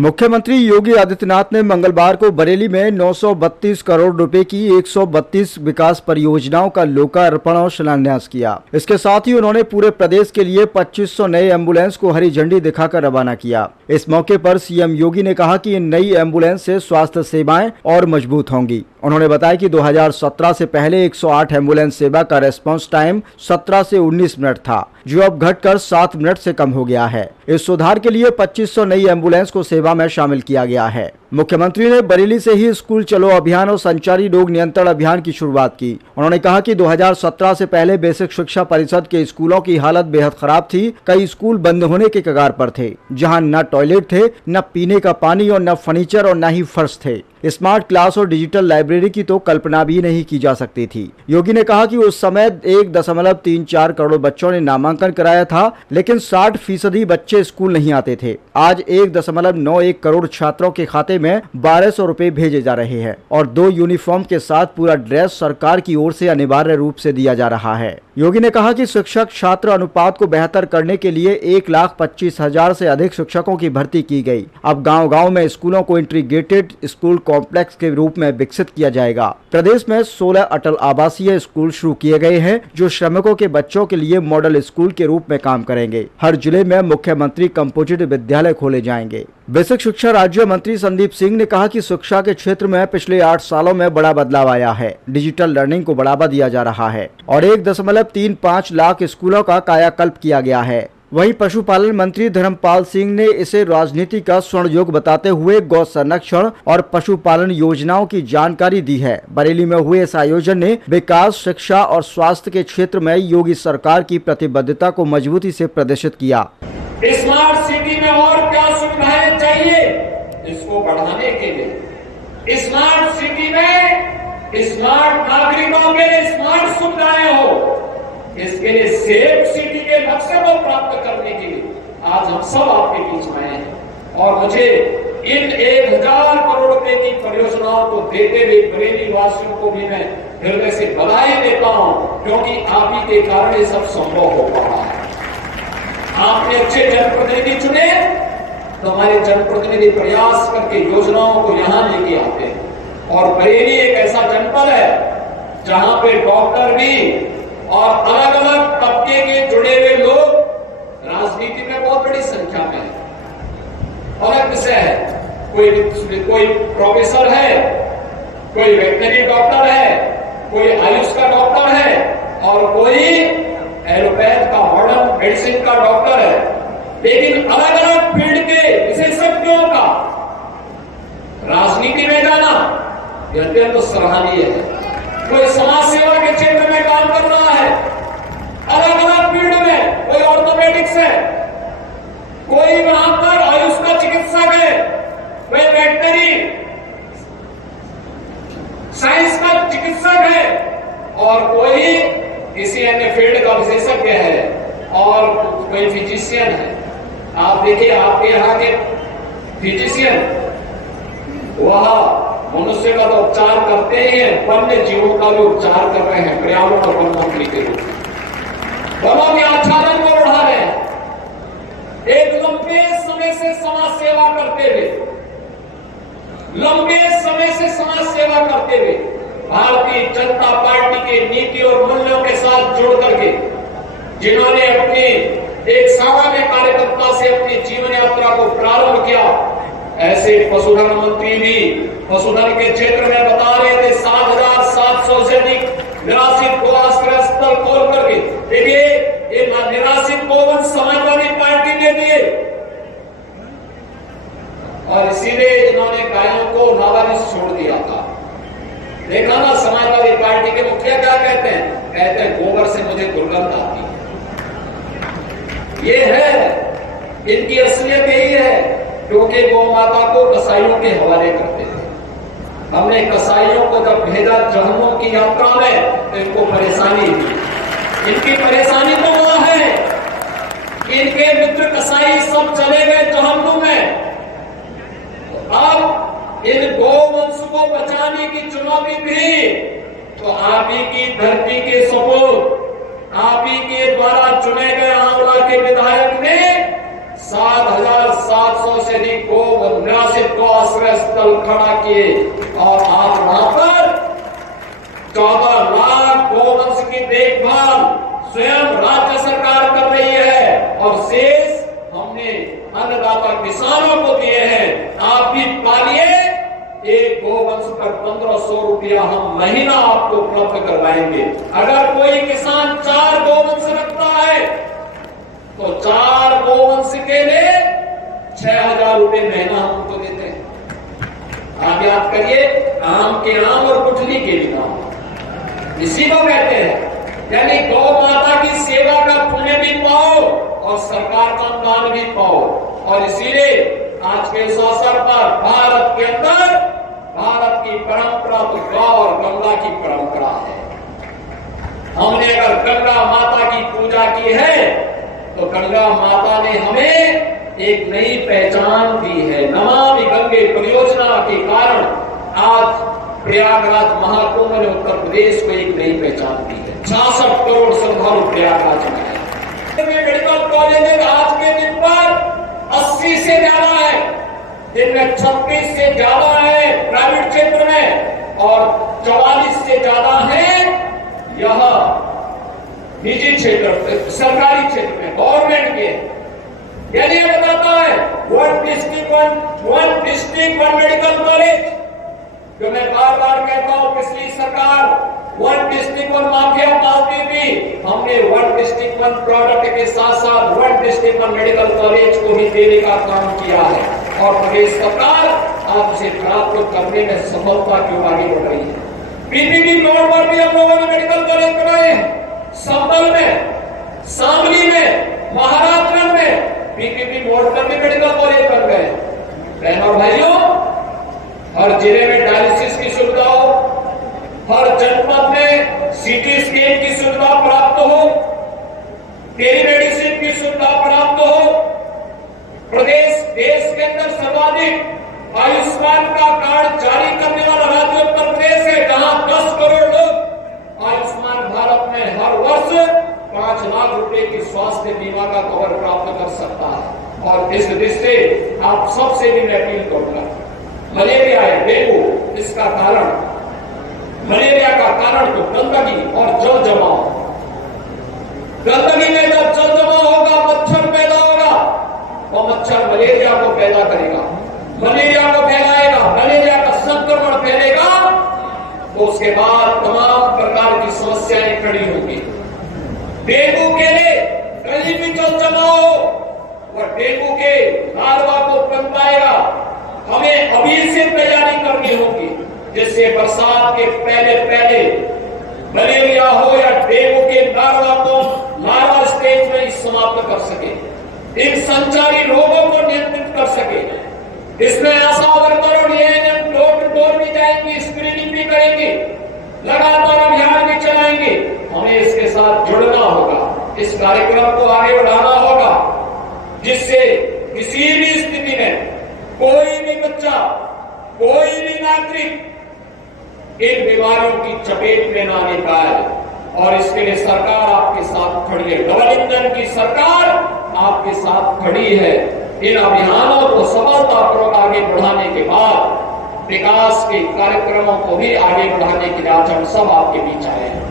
मुख्यमंत्री योगी आदित्यनाथ ने मंगलवार को बरेली में 932 करोड़ रुपए की 132 विकास परियोजनाओं का लोकार्पण और शिलान्यास किया। इसके साथ ही उन्होंने पूरे प्रदेश के लिए 2500 नए एम्बुलेंस को हरी झंडी दिखाकर रवाना किया। इस मौके पर सीएम योगी ने कहा कि इन नई एम्बुलेंस से स्वास्थ्य सेवाएं और मजबूत होंगी। उन्होंने बताया कि 2017 से पहले 108 एम्बुलेंस सेवा का रेस्पॉन्स टाइम 17 से 19 मिनट था, जो अब घटकर 7 मिनट से कम हो गया है। इस सुधार के लिए 2500 नई एम्बुलेंस को सेवा में शामिल किया गया है। मुख्यमंत्री ने बरेली से ही स्कूल चलो अभियान और संचारी रोग नियंत्रण अभियान की शुरुआत की। उन्होंने कहा कि 2017 से पहले बेसिक शिक्षा परिषद के स्कूलों की हालत बेहद खराब थी। कई स्कूल बंद होने के कगार पर थे, जहां न टॉयलेट थे, न पीने का पानी और न फर्नीचर और न ही फर्श थे। स्मार्ट क्लास और डिजिटल लाइब्रेरी की तो कल्पना भी नहीं की जा सकती थी। योगी ने कहा कि उस समय 1.34 करोड़ बच्चों ने नामांकन कराया था, लेकिन 60% बच्चे स्कूल नहीं आते थे। आज 1.91 करोड़ छात्रों के खाते में 1200 रुपए भेजे जा रहे हैं और 2 यूनिफॉर्म के साथ पूरा ड्रेस सरकार की ओर से अनिवार्य रूप से दिया जा रहा है। योगी ने कहा कि शिक्षक छात्र अनुपात को बेहतर करने के लिए 1,25,000 से अधिक शिक्षकों की भर्ती की गई। अब गांव-गांव में स्कूलों को इंटीग्रेटेड स्कूल कॉम्प्लेक्स के रूप में विकसित किया जाएगा। प्रदेश में 16 अटल आवासीय स्कूल शुरू किए गए हैं, जो श्रमिकों के बच्चों के लिए मॉडल स्कूल के रूप में काम करेंगे। हर जिले में मुख्यमंत्री कंपोजिट विद्यालय खोले जाएंगे। बेसिक शिक्षा राज्य मंत्री संदीप सिंह ने कहा कि शिक्षा के क्षेत्र में पिछले 8 सालों में बड़ा बदलाव आया है। डिजिटल लर्निंग को बढ़ावा दिया जा रहा है और 1.35 लाख स्कूलों का कायाकल्प किया गया है। वहीं पशुपालन मंत्री धर्मपाल सिंह ने इसे राजनीति का स्वर्ण युग बताते हुए गौ संरक्षण और पशुपालन योजनाओं की जानकारी दी है। बरेली में हुए इस आयोजन ने विकास, शिक्षा और स्वास्थ्य के क्षेत्र में योगी सरकार की प्रतिबद्धता को मजबूती से प्रदर्शित किया। स्मार्ट सिटी में और क्या सुविधाएं चाहिए, इसको बढ़ाने के लिए स्मार्ट सिटी में स्मार्ट नागरिकों के लिए स्मार्ट सुविधाएं हो, इसके लिए सेफ सिटी के लक्ष्य को प्राप्त करने के लिए आज हम सब आपके बीच में हैं। और मुझे इन 1000 करोड़ रुपए की परियोजनाओं को देते हुए बरेली वासियों को भी मैं हृदय से बधाई देता हूं, क्योंकि आप ही के कारण ये सब संभव हो पाया है। आपने अच्छे जनप्रतिनिधि चुने, तो हमारे जनप्रतिनिधि प्रयास करके योजनाओं को यहां लेके आते हैं। और बरेली एक ऐसा जनपद है जहां पे डॉक्टर भी और अलग अलग तबके के जुड़े हुए लोग राजनीति में बहुत बड़ी संख्या में है। अलग विषय है, कोई प्रोफेसर है, कोई वेटनरी डॉक्टर है, कोई आयुष का डॉक्टर है और कोई एलोपैथ का मॉडर्न मेडिसिन का डॉक्टर है। लेकिन अलग अलग फील्ड के विशेषज्ञों का राजनीति में जाना यह अत्यंत सराहनीय है। कोई समाज सेवा के क्षेत्र में काम कर रहा है, अलग अलग फील्ड में, कोई ऑर्थोपेडिक्स है, कोई वहां पर आयुष का चिकित्सक है, कोई वेटनरी साइंस का चिकित्सक है और कोई किसी अन्य फील्ड का विशेषज्ञ है और कोई फिजिशियन है। आप देखिए, आपके यहाँ के फिजिशियन वह मनुष्य का तो उपचार करते ही हैं, वन्य जीवों का भी उपचार कर रहे हैं पर्यावरण और वन मंत्री के रूप में। वनों के आच्छादन को बढ़ा रहे हैं। एक लंबे समय से समाज सेवा करते हुए, भारतीय जनता पार्टी के नीति और मूल्यों के साथ जोड़ करके जिन्होंने अपनी एक सामान्य कार्यकर्ता से अपनी जीवन यात्रा को प्रारंभ किया, ऐसे पशुधन मंत्री भी पशुधन के क्षेत्र में बता रहे थे 7,700 से अधिक निराश्रित गो आश्रय स्थल खोल करके। देखिए, ये निराश्रित गोवंश समाजवादी पार्टी ने दिए और इसीलिए इन्होंने गायों को लावारिस छोड़ दिया था। देखा ना, समाजवादी पार्टी के मुखिया क्या कहते हैं? कहते हैं गोबर से मुझे दुर्गंध आती है। ये है, इनकी असलियत यही है, क्योंकि गौ माता को कसाईयों के हवाले करते थे। हमने कसाईयों को जब भेजा जहन्नुम की यात्रा में, तो इनको परेशानी हुई। इनकी परेशानी तो वो है, इनके मित्र कसाई सब चले गए जहन्नुम में। अब इन गौवंश को बचाने की चुनौती थी, तो आप ही की धरती के सपूत, आप ही के द्वारा चुने गए आंवला के विधायक ने 7,700 से अधिक गौ स्थल खड़ा किए और आज वहां पर 14 लाख गौवंश की देखभाल स्वयं राज्य सरकार कर रही है और शेष हमने अन्नदाता किसानों को दिए हैं। आप भी पालिए, एक गोवंश पर 1500 रुपया हम महीना आपको उपलब्ध करवाएंगे। अगर कोई किसान 4 गोवंश रखता है तो 4 गोवंश के लिए 6000 रुपये महीना हम उनको देते हैं। आप याद करिए, आम के आम और गुठली के भी नाम, इसी को कहते हैं। यानी गौ माता की सेवा का पुण्य भी पाओ और सरकार का अनुदान भी पाओ। और इसीलिए आज के इस अवसर पर भारत के अंदर भारत की परंपरा तो गौ और गंगा की परंपरा है। हमने अगर गंगा माता की पूजा की है तो गंगा माता ने हमें एक नई पहचान दी है। नमामि गंगे परियोजना के कारण आज प्रयागराज महाकुंभ ने उत्तर प्रदेश को एक नई पहचान दी है। 66 करोड़ श्रद्धालु प्रयागराज में है। मेडिकल कॉलेज आज के दिन पर 80 से ज्यादा है, जिनमें 36 से ज्यादा है प्राइवेट क्षेत्र में और 44 से ज्यादा है यह निजी क्षेत्र, सरकारी क्षेत्र में, गवर्नमेंट के। यानी ये बताता है one district one medical college, जो मैं बार बार कहता हूं पिछली सरकार वन डिस्ट्रिक्ट वन माफिया पालती थी। हमने वन डिस्ट्रिक्ट वन प्रोडक्ट के साथ साथ one district one medical college को भी देने का काम किया है और प्रदेश सरकार आज उसे प्राप्त करने में सफलता क्यों आगे बढ़ रही है। पीपीपी मोड पर भी हम लोगों ने मेडिकल कॉलेज बनाए हैं। संभल में, शामली में, महाराष्ट्र में पीपीपी मोड पर भी मेडिकल कॉलेज बन गए। बहनों और भाइयों, हर जिले में डायलिसिस की सुविधा हो, हर जनपद में सीटी स्कैन की सुविधा प्राप्त हो, टेलीमेडिसिन की सुविधा प्राप्त हो। प्रदेश देश के अंदर सर्वाधिक आयुष्मान का कार्ड जारी करने वाला राज्य उत्तर प्रदेश है, जहां 10 करोड़ लोग आयुष्मान भारत में हर वर्ष 5 लाख रुपए की स्वास्थ्य बीमा का कवर प्राप्त कर सकता है। और इस दृष्टि से आप सबसे भी मैं अपील करूंगा, मलेरिया है, डेंगू, इसका कारण, मलेरिया का कारण तो गंदगी और जल जमाव। गंदगी में जब जल जमाव होगा, मच्छर पैदा होगा और मच्छर मलेरिया को पैदा करेगा, मलेरिया को फैलाएगा, मलेरिया का संक्रमण फैलेगा तो उसके बाद तमाम प्रकार की समस्याएं खड़ी होंगी। डेंगू के लिए कहीं भी जल जमाव हो और डेंगू के लार्वा को पनपाएगा। हमें अभी से तैयारी करनी होगी जिससे बरसात के पहले मलेरिया हो या डेंगू के लार्वा स्टेज में समाप्त कर सके, इन संचारी रोगों को नियंत्रित कर सके। इसमें आशा वर्कर डोर टू डोर भी जाएंगे, स्क्रीनिंग भी करेंगे, लगातार अभियान भी चलाएंगे। हमें इसके साथ जुड़ना होगा, इस कार्यक्रम को आगे बढ़ाना होगा, जिससे किसी भी स्थिति में कोई भी बच्चा, कोई भी नागरिक इन बीमारियों की चपेट में ना आने पाए। और इसके लिए सरकार आपके साथ खड़ी है, डबल इंजन की सरकार आपके साथ खड़ी है। इन अभियानों को सफलतापूर्वक आगे बढ़ाने के बाद विकास के कार्यक्रमों को भी आगे बढ़ाने के लिए आज हम सब आपके बीच आए हैं।